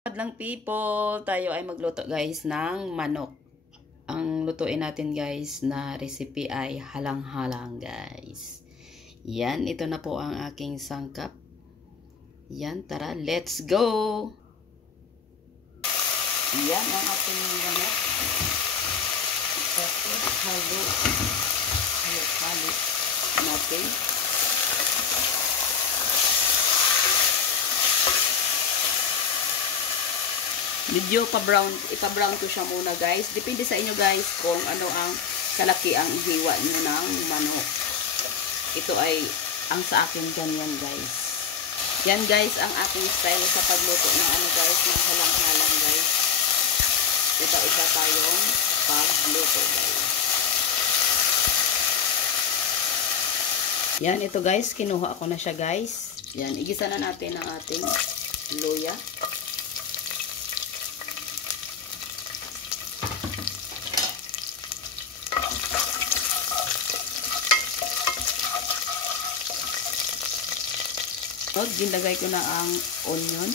Lang people, tayo ay magluto guys ng manok. Ang lutuin natin guys na recipe ay halang-halang guys. Yan, ito na po ang aking sangkap. Yan, tara, let's go! Yan ang ating manok. Tapos halo natin. Medyo ipa-brown ko siya muna guys. Depende sa inyo guys kung ano ang kalaki ang hiwa nyo ng manok. Ito ay ang sa akin ganyan guys. Yan guys ang aking style sa pagluto ng ano guys, ng halang-halang guys. Iba-iba tayong pagluto guys. Yan ito guys, kinuha ako na siya guys. Yan, igisa na natin ang ating luya. Ginlagay ko na ang onion.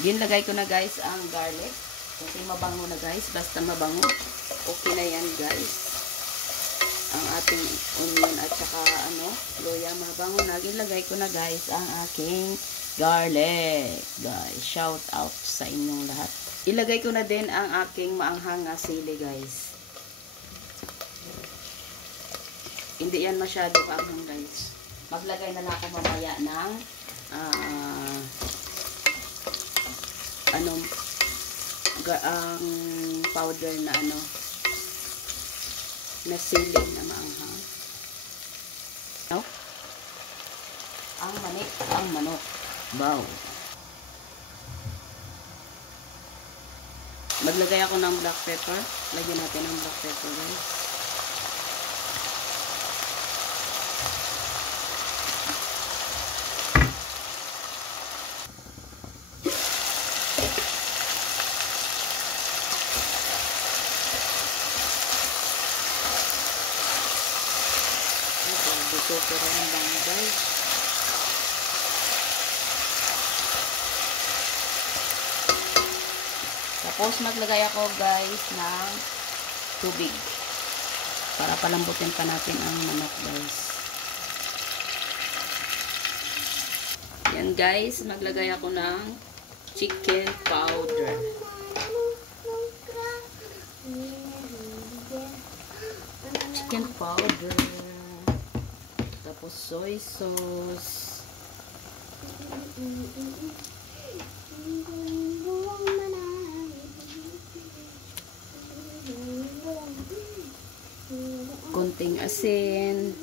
Ginlagay ko na guys ang garlic. Kasi mabango na guys. Basta mabango. Okay na yan guys. Ang ating onion at saka luya mabango na. Ginlagay ko na guys ang aking garlic. Guys, shout out sa inyong lahat. Ilagay ko na din ang aking maanghang na sili guys. Hindi yan masyado kaanghang guys. Maglagay na lang ako mamaya ng powder na na sili na maanghang. Ang manok. Wow. Maglagay ako ng black pepper. Lagyan natin ng black pepper guys. Super ang bango guys. Tapos maglagay ako guys ng tubig para palambutin pa natin ang manok guys. Yan guys, maglagay ako ng chicken powder. Chicken powder. Tapos soy sauce. Konting asin.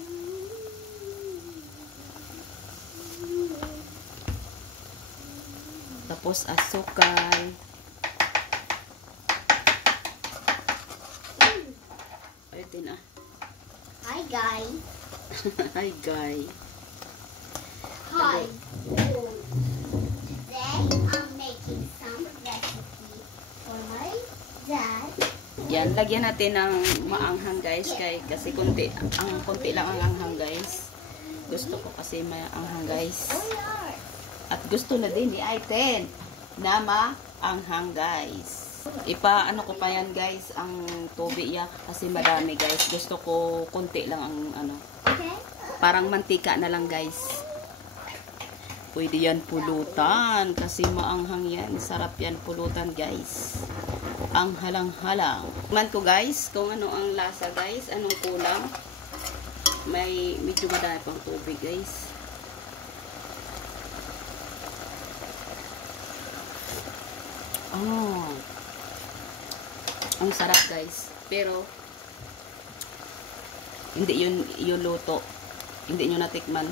Tapos asukal. Ayun na. Hi guys. Hi guys. Hi. Today I'm making some recipe for my dad. Yan, lagyan natin ng maanghang guys kasi konti lang ang anghang guys. Gusto ko kasi maanghang guys. At gusto na din ni Aiten na maanghang guys. Ipa-ano ko pa yan guys ang tubig ya kasi madami guys. Gusto ko konti lang ang Okay. Parang mantika na lang guys. Pwede yan pulutan kasi maanghang yan. Sarap yan pulutan guys. Ang halang-halang. Man ko guys kung ano ang lasa guys. Anong kulang. May medyo madami pang tubig guys. Ang sarap guys. Pero hindi yun luto. Hindi nyo natikman.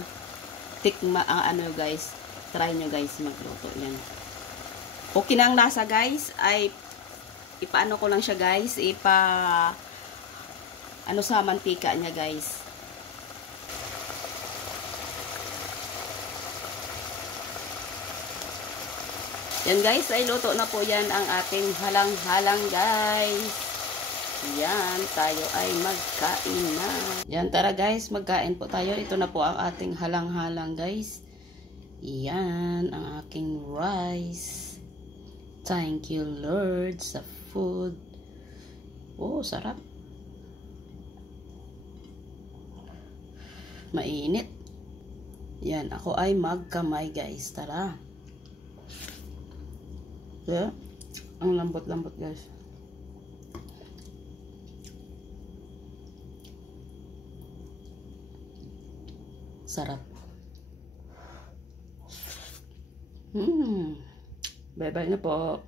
Guys. Try nyo guys magluto yan. Okay na ang lasa guys. Ay ipaano ko lang siya guys. Sa mantika niya guys. Yan guys, ay luto na po yan ang ating halang-halang guys. Yan, tayo ay magkain na. Yan, tara guys, magkain po tayo. Ito na po ang ating halang-halang guys. Yan, ang aking rice. Thank you, Lord, sa food. Oh, sarap. Mainit. Yan, ako ay magkamay, guys. Tara. Yeah. Ang lambot-lambot, guys. Sarap. Bye-bye na po.